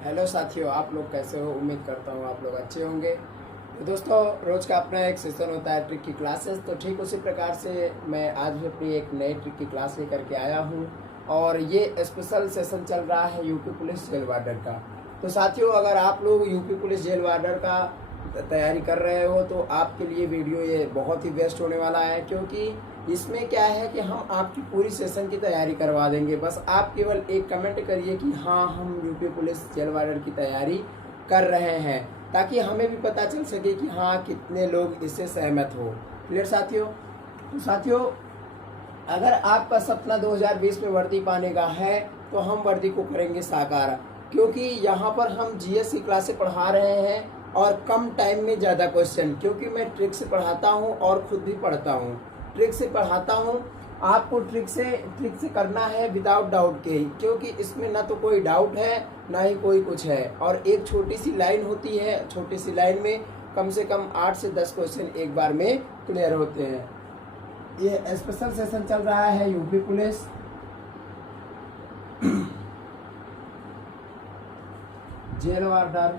Hello साथियों, आप लोग कैसे हो? उम्मीद करता हूँ आप लोग अच्छे होंगे। तो दोस्तों, रोज का अपना एक सेशन होता है ट्रिक की क्लासेस, तो ठीक उसी प्रकार से मैं आज भी अपनी एक नई ट्रिक की क्लास लेकर के आया हूँ। और ये स्पेशल सेशन चल रहा है यूपी पुलिस जेल वार्डर का। तो साथियों, अगर आप लोग यूपी पुलिस जेल वार्डर का तैयारी कर रहे हो तो आपके लिए वीडियो ये बहुत ही बेस्ट होने वाला है, क्योंकि इसमें क्या है कि हम आपकी पूरी सेशन की तैयारी करवा देंगे। बस आप केवल एक कमेंट करिए कि हाँ, हम यूपी पुलिस जेल वार्डर की तैयारी कर रहे हैं, ताकि हमें भी पता चल सके कि हाँ, कितने लोग इससे सहमत हो। क्लियर साथियों? तो साथियों, अगर आपका सपना 2020 में वर्दी पाने का है तो हम वर्दी को करेंगे साकार, क्योंकि यहाँ पर हम जीएस की क्लासें पढ़ा रहे हैं और कम टाइम में ज़्यादा क्वेश्चन, क्योंकि मैं ट्रिक से पढ़ाता हूँ और खुद भी पढ़ता हूँ। ट्रिक से पढ़ाता हूँ, आपको ट्रिक से करना है विदाउट डाउट के ही, क्योंकि इसमें ना तो कोई डाउट है ना ही कोई कुछ है। और एक छोटी सी लाइन होती है, छोटी सी लाइन में कम से कम 8 से 10 क्वेश्चन एक बार में क्लियर होते हैं। ये स्पेशल सेशन चल रहा है UP police jail warder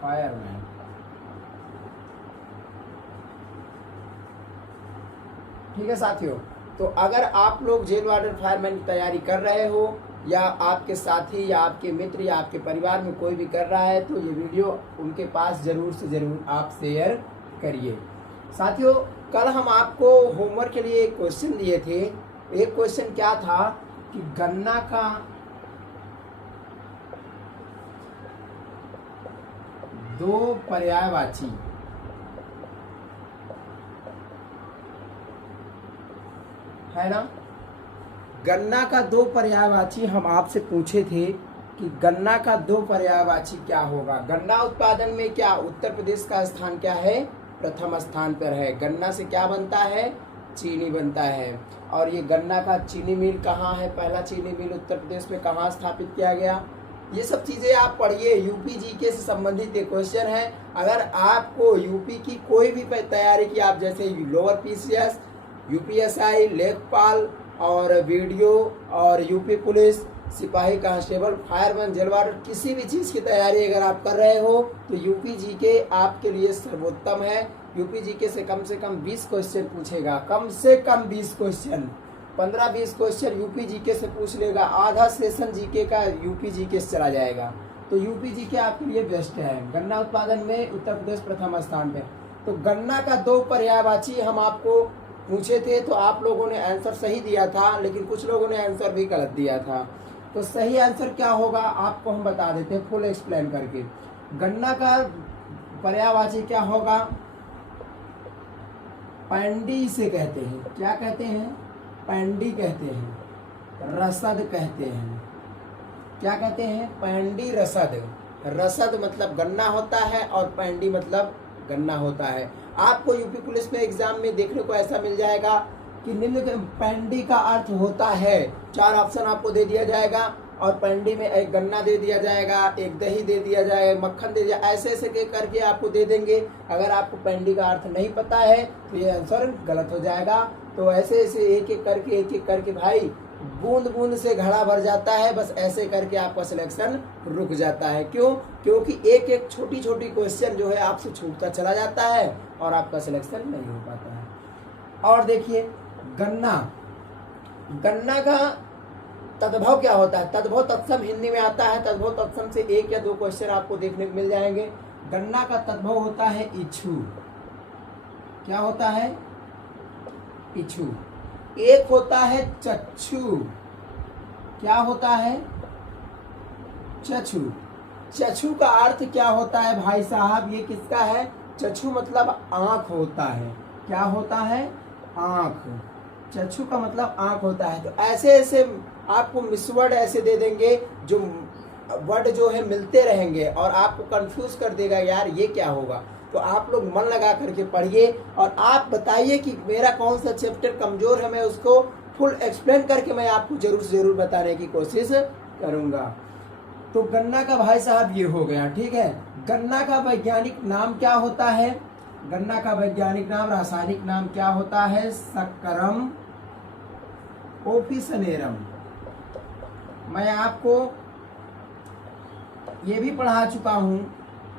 fireman. ठीक है साथियों, तो अगर आप लोग जेल वार्डर फायरमैन की तैयारी कर रहे हो, या आपके साथी या आपके मित्र या आपके परिवार में कोई भी कर रहा है, तो ये वीडियो उनके पास जरूर से जरूर आप शेयर करिए। साथियों, कल हम आपको होमवर्क के लिए एक क्वेश्चन दिए थे। एक क्वेश्चन क्या था कि गन्ना का दो पर्यायवाची है ना, गन्ना का दो पर्यायवाची हम आपसे पूछे थे कि गन्ना का दो पर्यायवाची क्या होगा। गन्ना उत्पादन में क्या उत्तर प्रदेश का स्थान क्या है? प्रथम स्थान पर है। गन्ना से क्या बनता है? चीनी बनता है। और ये गन्ना का चीनी मिल कहाँ है? पहला चीनी मिल उत्तर प्रदेश में कहाँ स्थापित किया गया? ये सब चीजें आप पढ़िए। यूपी जीके से संबंधित एक क्वेश्चन है। अगर आपको यूपी की कोई भी तैयारी की, आप जैसे लोअर पीसीएस, यूपीएसआई, लेखपाल और वीडियो और यूपी पुलिस, सिपाही कांस्टेबल, फायरमैन, जेल वार्डर, किसी भी चीज़ की तैयारी अगर आप कर रहे हो तो यूपी जीके आपके लिए सर्वोत्तम है। यूपी जीके से कम 20 क्वेश्चन पूछेगा, कम से कम 20 क्वेश्चन, 15-20 क्वेश्चन यूपी जीके से पूछ लेगा। आधा सेशन जीके का यूपी जीके से चला जाएगा। तो यूपी जीके आपके लिए बेस्ट है। गन्ना उत्पादन में उत्तर प्रदेश प्रथम स्थान पे। तो गन्ना का दो पर्यायवाची हम आपको पूछे थे, तो आप लोगों ने आंसर सही दिया था, लेकिन कुछ लोगों ने आंसर भी गलत दिया था। तो सही आंसर क्या होगा आपको हम बता देते हैं फुल एक्सप्लेन करके। गन्ना का पर्यायवाची क्या होगा? पैंडी से कहते हैं। क्या कहते हैं? पैंडी कहते हैं, रसद कहते हैं। क्या कहते हैं? पैंडी रसद। रसद मतलब गन्ना होता है और पैंडी मतलब गन्ना होता है। आपको यूपी पुलिस में एग्जाम में देखने को ऐसा मिल जाएगा कि निम्न पैंडी का अर्थ होता है, 4 ऑप्शन आपको दे दिया जाएगा और पैंडी में एक गन्ना दे दिया जाएगा, एक दही दे दिया जाएगा, मक्खन दे दिया, ऐसे ऐसे करके आपको दे देंगे। अगर आपको पैंडी का अर्थ नहीं पता है तो ये आंसर गलत हो जाएगा। तो ऐसे ऐसे एक एक करके भाई बूंद बूंद से घड़ा भर जाता है। बस ऐसे करके आपका सिलेक्शन रुक जाता है। क्यों? क्योंकि एक एक छोटी छोटी क्वेश्चन जो है आपसे छूटता चला जाता है और आपका सिलेक्शन नहीं हो पाता है। और देखिए, गन्ना का तद्भव क्या होता है? तद्भव तत्सम हिंदी में आता है। तद्भव तत्सम से 1 या 2 क्वेश्चन आपको देखने को मिल जाएंगे। गन्ना का तद्भव होता है इच्छु। क्या होता है? इच्छु। एक होता है चक्षु। क्या होता है? चक्षु। चक्षु का अर्थ क्या होता है भाई साहब? ये किसका है? चक्षु मतलब आंख होता है। क्या होता है? आंख। चक्षु का मतलब आंख होता है। तो ऐसे ऐसे आपको मिसवर्ड ऐसे दे देंगे जो वर्ड जो है मिलते रहेंगे और आपको कंफ्यूज कर देगा, यार ये क्या होगा। तो आप लोग मन लगा करके पढ़िए और आप बताइए कि मेरा कौन सा चैप्टर कमजोर है, मैं उसको फुल एक्सप्लेन करके मैं आपको जरूर से जरूर बताने की कोशिश करूंगा। तो गन्ना का भाई साहब ये हो गया, ठीक है। गन्ना का वैज्ञानिक नाम क्या होता है? गन्ना का वैज्ञानिक नाम, रासायनिक नाम क्या होता है? सक्करम ओफिसनेरम। मैं आपको ये भी पढ़ा चुका हूँ,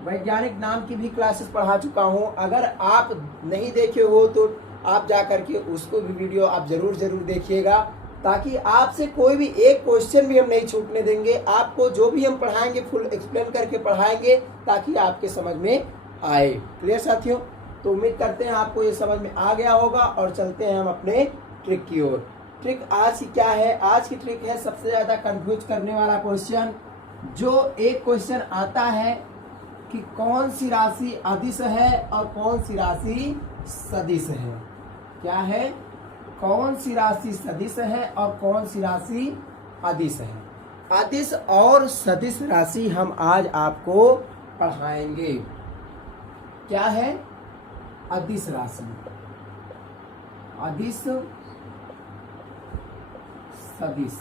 वैज्ञानिक नाम की भी क्लासेस पढ़ा चुका हूँ। अगर आप नहीं देखे हो तो आप जा करके उसको भी वीडियो आप जरूर देखिएगा, ताकि आपसे कोई भी एक क्वेश्चन भी हम नहीं छूटने देंगे। आपको जो भी हम पढ़ाएंगे फुल एक्सप्लेन करके पढ़ाएंगे, ताकि आपके समझ में आए। क्लियर साथियों? तो उम्मीद करते हैं आपको ये समझ में आ गया होगा, और चलते हैं हम अपने ट्रिक की ओर। ट्रिक आज की क्या है? आज की ट्रिक है सबसे ज्यादा कंफ्यूज करने वाला क्वेश्चन। जो एक क्वेश्चन आता है कि कौन सी राशि अदिश है और कौन सी राशि सदिश है। क्या है? कौन सी राशि सदिश है और कौन सी राशि अदिश है। अदिश और सदिश राशि हम आज आपको पढ़ाएंगे। क्या है? अदिश राशि, अदिश सदिश,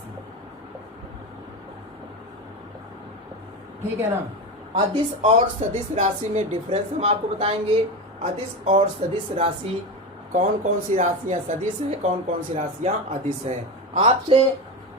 ठीक है ना। अदिश और सदिश राशि में डिफरेंस हम आपको बताएंगे। अदिश और सदिश राशि, कौन कौन सी राशियां सदिश है, कौन कौन सी राशियां अदिश है। आपसे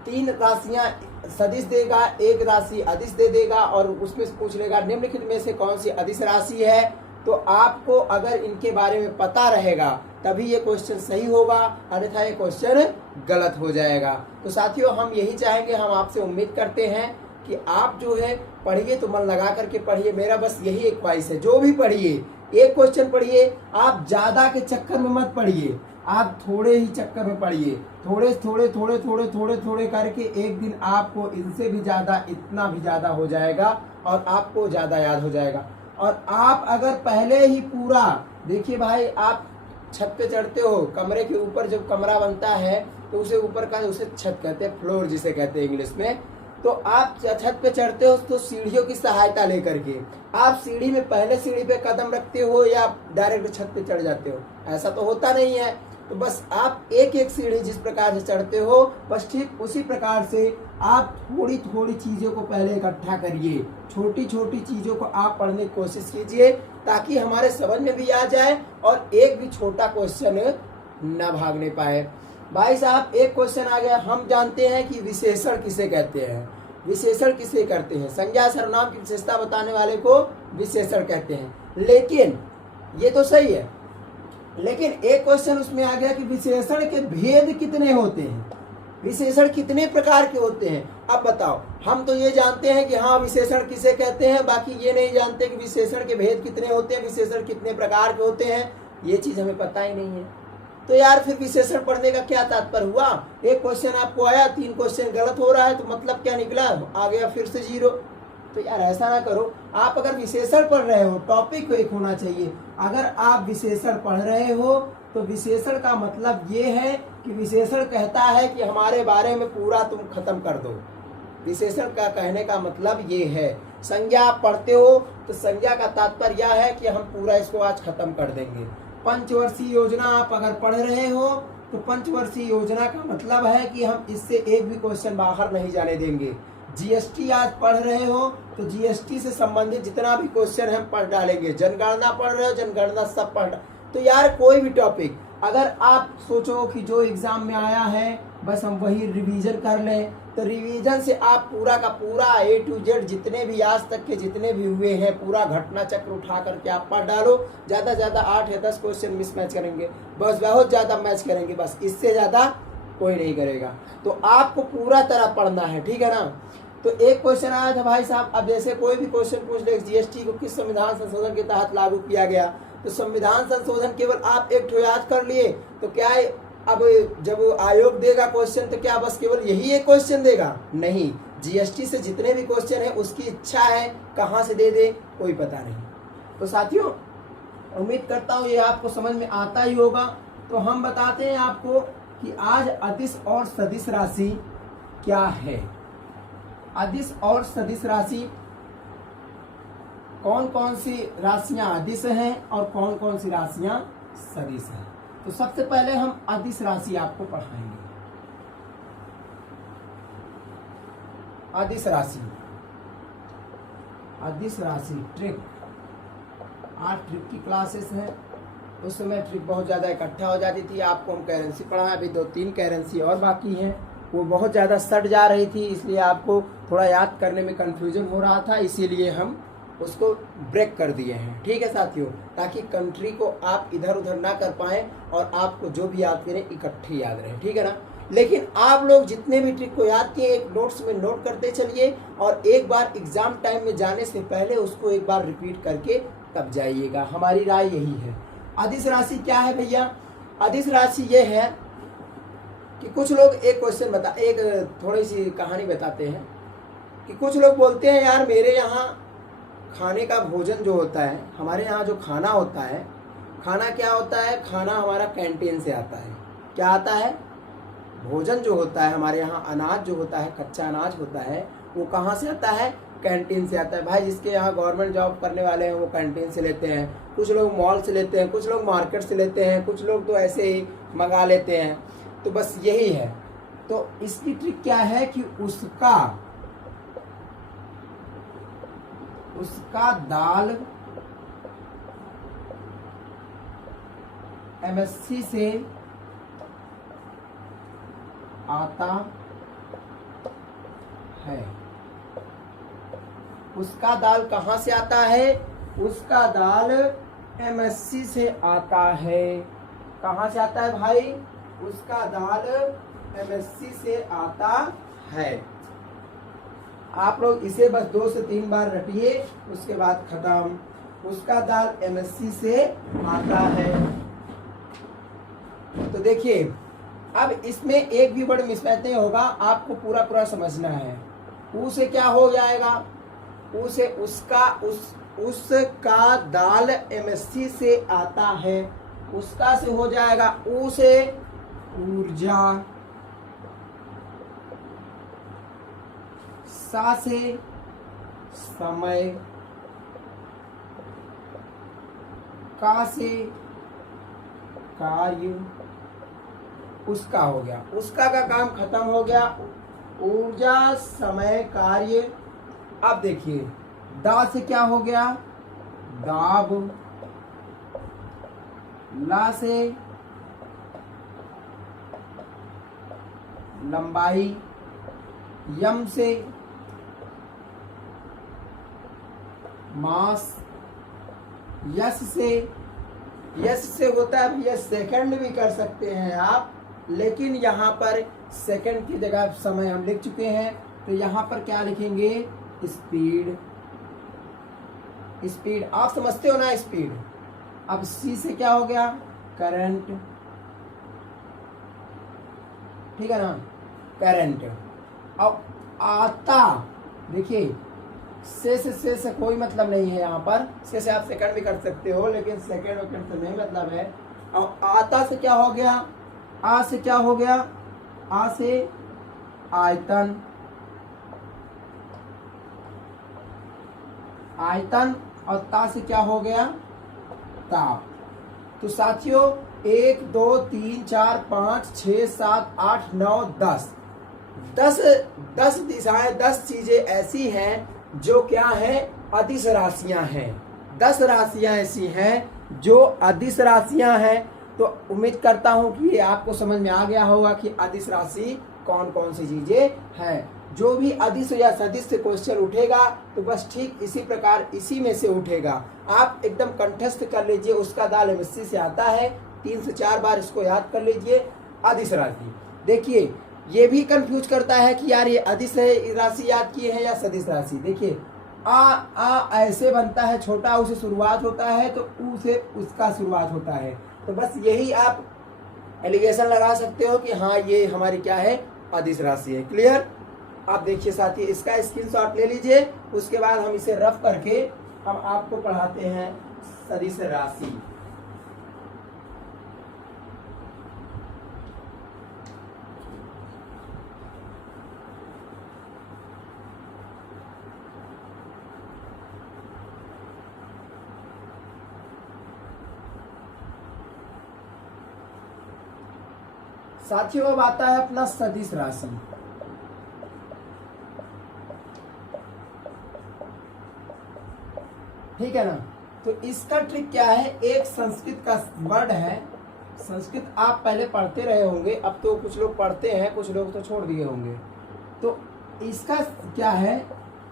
3 राशियां सदिश देगा, 1 राशि अदिश दे देगा, और उसमें से पूछ लेगा निम्नलिखित में से कौन सी अदिश राशि है। तो आपको अगर इनके बारे में पता रहेगा तभी ये क्वेश्चन सही होगा, अन्यथा ये क्वेश्चन गलत हो जाएगा। तो साथियों, हम यही चाहेंगे, हम आपसे उम्मीद करते हैं कि आप जो है पढ़िए तो मन लगा करके पढ़िए। मेरा बस यही एक ख्वाहिश है, जो भी पढ़िए एक क्वेश्चन पढ़िए, आप ज्यादा के चक्कर में मत पढ़िए, आप थोड़े ही चक्कर में पढ़िए। थोड़े थोड़े थोड़े थोड़े थोड़े थोड़े करके एक दिन आपको इनसे भी ज्यादा, इतना भी ज्यादा हो जाएगा, और आपको ज्यादा याद हो जाएगा। और आप अगर पहले ही पूरा, देखिए भाई, आप छत पे चढ़ते हो, कमरे के ऊपर जब कमरा बनता है तो उसे ऊपर का, उसे छत कहते हैं, फ्लोर जिसे कहते हैं इंग्लिश में। तो आप छत पे चढ़ते हो तो सीढ़ियों की सहायता लेकर के आप सीढ़ी में पहले सीढ़ी पे कदम रखते हो या डायरेक्ट छत पे चढ़ जाते हो? ऐसा तो होता नहीं है। तो बस आप एक एक सीढ़ी जिस प्रकार से चढ़ते हो, बस ठीक उसी प्रकार से आप थोड़ी थोड़ी चीजों को पहले इकट्ठा करिए। छोटी छोटी चीजों को आप पढ़ने की कोशिश कीजिए, ताकि हमारे समझ में भी आ जाए और एक भी छोटा क्वेश्चन न भागने पाए। भाई साहब, एक क्वेश्चन आ गया। हम जानते हैं कि विशेषण किसे कहते हैं, विशेषण किसे करते हैं? संज्ञा सर्वनाम की विशेषता बताने वाले को विशेषण कहते हैं। लेकिन ये तो सही है, लेकिन एक क्वेश्चन उसमें आ गया कि विशेषण के भेद कितने होते हैं, विशेषण कितने प्रकार के होते हैं। अब बताओ, हम तो ये जानते हैं कि हाँ विशेषण किसे कहते हैं, बाकी ये नहीं जानते कि विशेषण के भेद कितने होते हैं, विशेषण कितने प्रकार के होते हैं। ये चीज हमें पता ही नहीं है। तो यार फिर विशेषण पढ़ने का क्या तात्पर्य हुआ? एक क्वेश्चन आपको आया, 3 क्वेश्चन गलत हो रहा है, तो मतलब क्या निकला? आ गया फिर से 0। तो यार ऐसा ना करो। आप अगर विशेषण पढ़ रहे हो, टॉपिक एक होना चाहिए। अगर आप विशेषण पढ़ रहे हो तो विशेषण का मतलब ये है कि विशेषण कहता है कि हमारे बारे में पूरा तुम खत्म कर दो। विशेषण का कहने का मतलब ये है। संज्ञा आप पढ़ते हो तो संज्ञा का तात्पर्य यह है कि हम पूरा इसको आज खत्म कर देंगे। पंचवर्षीय योजना आप अगर पढ़ रहे हो तो पंचवर्षीय योजना का मतलब है कि हम इससे एक भी क्वेश्चन बाहर नहीं जाने देंगे। जीएसटी आज पढ़ रहे हो तो जीएसटी से संबंधित जितना भी क्वेश्चन हम पढ़ डालेंगे। जनगणना पढ़ रहे हो, जनगणना सब पढ़। तो यार कोई भी टॉपिक अगर आप सोचो कि जो एग्जाम में आया है बस हम वही रिवीजन कर लें, तो रिवीजन से आप पूरा का पूरा A to Z जितने भी आज तक के जितने भी हुए हैं पूरा घटना चक्र उठा करके आप पढ़ डालो। ज्यादा ज्यादा 8 या 10 क्वेश्चन मिसमैच करेंगे, बस बहुत ज्यादा मैच करेंगे, बस इससे ज्यादा कोई नहीं करेगा। तो आपको पूरा तरह पढ़ना है, ठीक है ना। तो एक क्वेश्चन आया था भाई साहब, अब जैसे कोई भी क्वेश्चन पूछ ले, जीएसटी को किस संविधान संशोधन के तहत लागू किया गया, तो संविधान संशोधन केवल आप एक ठो याद कर लिए तो क्या है, अब जब आयोग देगा क्वेश्चन तो क्या बस केवल यही एक क्वेश्चन देगा? नहीं, जीएसटी से जितने भी क्वेश्चन है उसकी इच्छा है कहाँ से दे दे कोई पता नहीं। तो साथियों, उम्मीद करता हूँ ये आपको समझ में आता ही होगा। तो हम बताते हैं आपको कि आज अदिश और सदिश राशि क्या है। अदिश और सदिश राशि, कौन कौन सी राशियां अदिश हैं और कौन कौन सी राशियां सदिश हैं। तो सबसे पहले हम अदिश राशि आपको पढ़ाएंगे। अदिश राशि, अदिश राशि ट्रिक, 8 ट्रिक की क्लासेस हैं। उस समय ट्रिक बहुत ज़्यादा इकट्ठा हो जाती थी। आपको हम करेंसी पढ़ाएं, अभी 2-3 करेंसी और बाकी हैं, वो बहुत ज़्यादा सट जा रही थी, इसलिए आपको थोड़ा याद करने में कन्फ्यूजन हो रहा था, इसीलिए हम उसको ब्रेक कर दिए हैं। ठीक है साथियों, ताकि कंट्री को आप इधर उधर ना कर पाएँ और आपको जो भी याद करें इकट्ठी याद रहे। ठीक है ना। लेकिन आप लोग जितने भी ट्रिक को याद किए एक नोट्स में नोट करते चलिए और एक बार एग्जाम टाइम में जाने से पहले उसको एक बार रिपीट करके तब जाइएगा। हमारी राय यही है। अदिश राशि क्या है भैया? अदिश राशि ये है कि कुछ लोग एक थोड़ी सी कहानी बताते हैं कि कुछ लोग बोलते हैं यार मेरे यहाँ खाने का भोजन जो होता है, हमारे यहाँ जो खाना होता है, खाना क्या होता है? खाना हमारा कैंटीन से आता है। क्या आता है? भोजन जो होता है हमारे यहाँ, अनाज जो होता है, कच्चा अनाज होता है, वो कहाँ से आता है? कैंटीन से आता है। भाई जिसके यहाँ गवर्नमेंट जॉब करने वाले हैं वो कैंटीन से लेते हैं, कुछ लोग मॉल से लेते हैं, कुछ लोग मार्केट से लेते हैं, कुछ लोग तो ऐसे ही मंगा लेते हैं। तो बस यही है। तो इसकी ट्रिक क्या है कि उसका दाल एमएससी से आता है। उसका दाल कहाँ से आता है? उसका दाल एमएससी से आता है। कहाँ से आता है भाई? उसका दाल एमएससी से आता है। आप लोग इसे बस 2 से 3 बार रटिए, उसके बाद खत्म। उसका दाल एमएससी से आता है। तो देखिए अब इसमें एक भी वर्ड मिसमैच नहीं होगा, आपको पूरा पूरा समझना है। ऊ से क्या हो जाएगा? ऊ से उसका दाल एमएससी से आता है। उसका से हो जाएगा ऊ से ऊर्जा, सा से समय, का से कार्य। उसका हो गया, उसका का काम खत्म हो गया। ऊर्जा, समय, कार्य। अब देखिए दा से क्या हो गया? दाब। ला से लंबाई, यम से मास, यस से होता है भैया सेकंड भी कर सकते हैं आप, लेकिन यहाँ पर सेकंड की जगह समय हम लिख चुके हैं, तो यहाँ पर क्या लिखेंगे? स्पीड। आप समझते हो ना स्पीड। अब सी से क्या हो गया? करंट। ठीक है ना, करंट। अब आता, देखिए से कोई मतलब नहीं है यहाँ पर। से आप सेकंड भी कर सकते हो, लेकिन सेकंड से नहीं मतलब है। अब आता से क्या हो गया? आ से क्या हो गया? आ से आयतन, और ता से क्या हो गया? ताप। तो साथियों 1 2 3 4 5 6 7 8 9 10 दिशाएं, 10 चीजें ऐसी हैं जो क्या है? अदिश राशियां हैं। 10 राशियां ऐसी हैं जो अदिश राशियां हैं। तो उम्मीद करता हूं कि ये आपको समझ में आ गया होगा कि अदिश राशि कौन कौन सी चीजें हैं। जो भी अदिश या सदिश से क्वेश्चन उठेगा तो बस ठीक इसी प्रकार इसी में से उठेगा। आप एकदम कंठस्थ कर लीजिए, उसका दाल एमएससी से आता है। 3 से 4 बार इसको याद कर लीजिए। अदिश राशि देखिए ये भी कंफ्यूज करता है कि यार ये अदिश राशि याद किए हैं या सदिश राशि। देखिए आ ऐसे बनता है, छोटा ऊ से शुरुआत होता है, तो ऊ से उसका शुरुआत होता है। तो बस यही आप एलिगेशन लगा सकते हो कि हाँ ये हमारी क्या है? अदिश राशि है। क्लियर? आप देखिए साथी इसका स्क्रीनशॉट ले लीजिए, उसके बाद हम इसे रफ करके हम आपको पढ़ाते हैं सदिश राशि। साथियों अब आता है अपना सदिश राशि। ठीक है ना। तो इसका ट्रिक क्या है, एक संस्कृत का वर्ड है, संस्कृत आप पहले पढ़ते रहे होंगे, अब तो कुछ लोग पढ़ते हैं, कुछ लोग तो छोड़ दिए होंगे। तो इसका क्या है,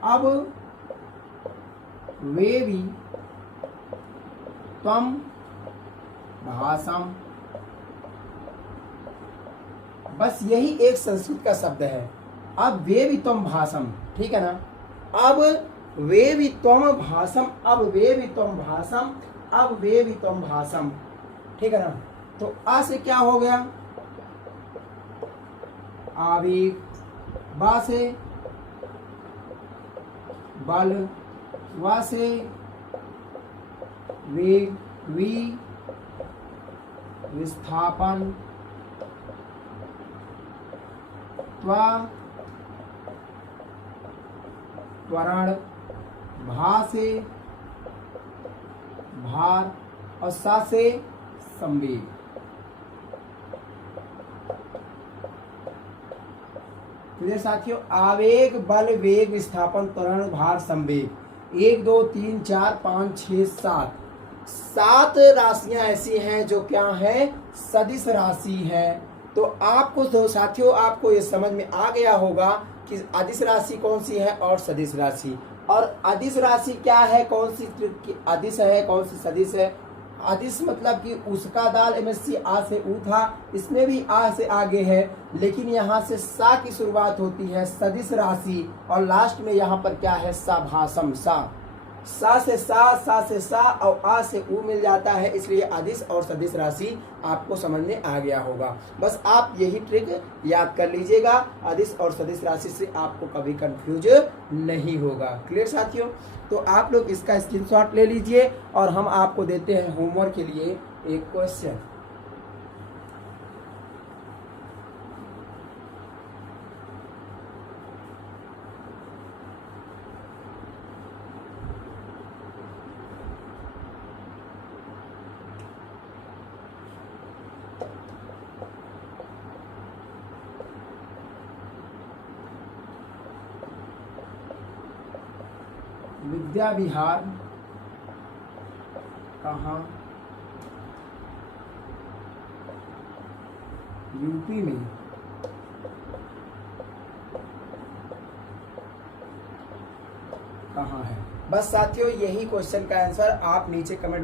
अब वे भी त्वम भाषम, बस यही एक संस्कृत का शब्द है। अब वे भी त्वम भाषम, ठीक है ना, अब वे भी त्वम भाषम, अब वे भी त्वम भाषम, अब वे भी त्वम भाषम, ठीक है ना। तो आ से क्या हो गया, आवेग, बा से बल, वा से वेग, वी विस्थापन, त्वा त्वरण, भा से भार और सा से संवेग। तो साथियों, आवेग, बल, वेग, विस्थापन, त्वरण, भार, संवेग, 1 2 3 4 5 6 7 7 राशियां ऐसी हैं जो क्या है, सदिश राशि है। तो आपको तो साथियों, आपको ये समझ में आ गया होगा कि अदिश राशि कौन सी है और सदिश राशि, और अदिश राशि क्या है, कौन सी अदिश है, कौन सी सदिश है। अदिश मतलब कि उसका दाल MSc आ से ऊ था, इसमें भी आ से आगे है, लेकिन यहाँ से सा की शुरुआत होती है, सदिश राशि, और लास्ट में यहाँ पर क्या है, सभासम, सा से सा और आ से ऊ मिल जाता है, इसलिए अदिश और सदिश राशि आपको समझ में आ गया होगा। बस आप यही ट्रिक याद कर लीजिएगा, अदिश और सदिश राशि से आपको कभी कंफ्यूज नहीं होगा। क्लियर साथियों, तो आप लोग इसका स्क्रीनशॉट ले लीजिए और हम आपको देते हैं होमवर्क के लिए एक क्वेश्चन। विद्या विहार कहाँ यूपी में कहाँ है। बस साथियों, यही क्वेश्चन का आंसर आप नीचे कमेंट